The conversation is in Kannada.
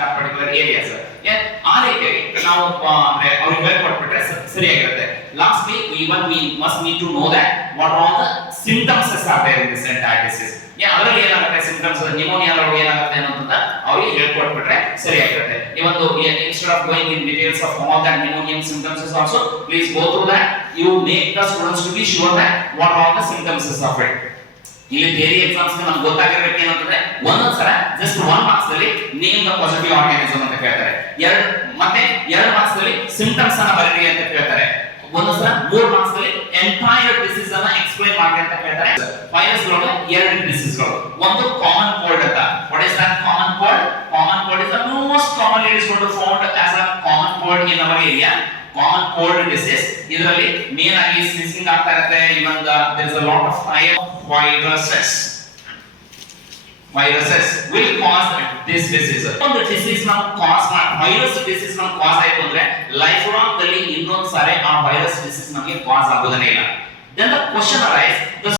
that particular areas. ಆ ರೀತಿಯಾಗಿ ನಾವು ಅಂದ್ರೆ ಅವ್ರಿಗೆ ಹೇಳ್ಕೊಟ್ಬಿಟ್ರೆ ಸರಿಯಾಗಿರುತ್ತೆ. Lastly, we must need to know that what all the symptoms are there in this entire disease. ಅದರಲ್ಲಿ ಏನಾಗುತ್ತೆ ಸಿಂಪ್ಟಮ್ಸ್ ನ್ಯೂಮೋನಿಯಾ ಏನಾಗುತ್ತೆ ಅನ್ನೋದನ್ನ ಅವ್ರಿಗೆ ಹೇಳ್ಕೊಟ್ಬಿಟ್ರೆ ಸರಿಯಾಗಿರುತ್ತೆ. ಇವತ್ತು instead of going in details of all that pneumonia symptoms is also, please go through that. You make the students to be sure that what all the symptoms is of it. ಇಲ್ಲಿ ಥಿಯರಿ ಎಕ್ಸಾಮ್ಸ್ ನಮ್ಗೆ ಗೊತ್ತಾಗಿರಬೇಕು ಏನಂತಂದ್ರೆ ಒಂದೊಂದ್ಸಲ ಜಸ್ಟ್ 1 ಮಾರ್ಕ್ಸ್ ದಲ್ಲಿ ನೇಮ್ ದ ಪಾಸಿಟಿವ್ ಆರ್ಗಾನಿಸಮ್ ಅಂತ ಕೇಳ್ತಾರೆ, ಮತ್ತೆ 2 ಮಾರ್ಕ್ಸ್ ದಲ್ಲಿ ಸಿಂಪ್ಟಮ್ಸ್ ಅನ್ನ ಬರೀರಿ ಅಂತ ಕೇಳ್ತಾರೆ, ಒಂದೊಂದ್ಸಲ 3 ಮಾರ್ಕ್ಸ್ ದಲ್ಲಿ ಎಂಟೈರ್ ಡಿಸೀಸ್ ಅನ್ನ ಎಕ್ಸ್ಪ್ಲೈನ್ ಮಾಡಿ ಅಂತ ಕೇಳ್ತಾರೆ. ವೈರಸ್ ಗಳು 2 ಡಿಸೀಸ್ ಗಳು, ಒಂದು ಕಾಮನ್ ಕೋಲ್ಡ್ ಅಂತ. What is that common cold? Common cold is the most commonly it is found as a common cold in our area. Common cold disease ಇದರಲ್ಲಿ ಮೇನ್ ಆಗಿ ಸ್ನಿಫಿಂಗ್ ಆಗ್ತಾ ಇರುತ್ತೆ. Even there is a lot of type viruses will cause this disease. ಒಂದು ಡಿಸೀಸ್ ನಾವು ಕಾಸ್ ವೈರಸ್ ಡಿಸೀಸ್ ನಾವು ಕಾಸ್ ಆಯ್ತು ಅಂದ್ರೆ ಲೈಫ್ ಲಾಂಗ್ ಅಲ್ಲಿ ಇನ್ನೊಂದು ಸಾರಿ ಆ ವೈರಸ್ ಡಿಸೀಸ್ ನಮಗೆ ಕಾಸ್ ಆಗೋದನೇ ಇಲ್ಲ. then the question arise, the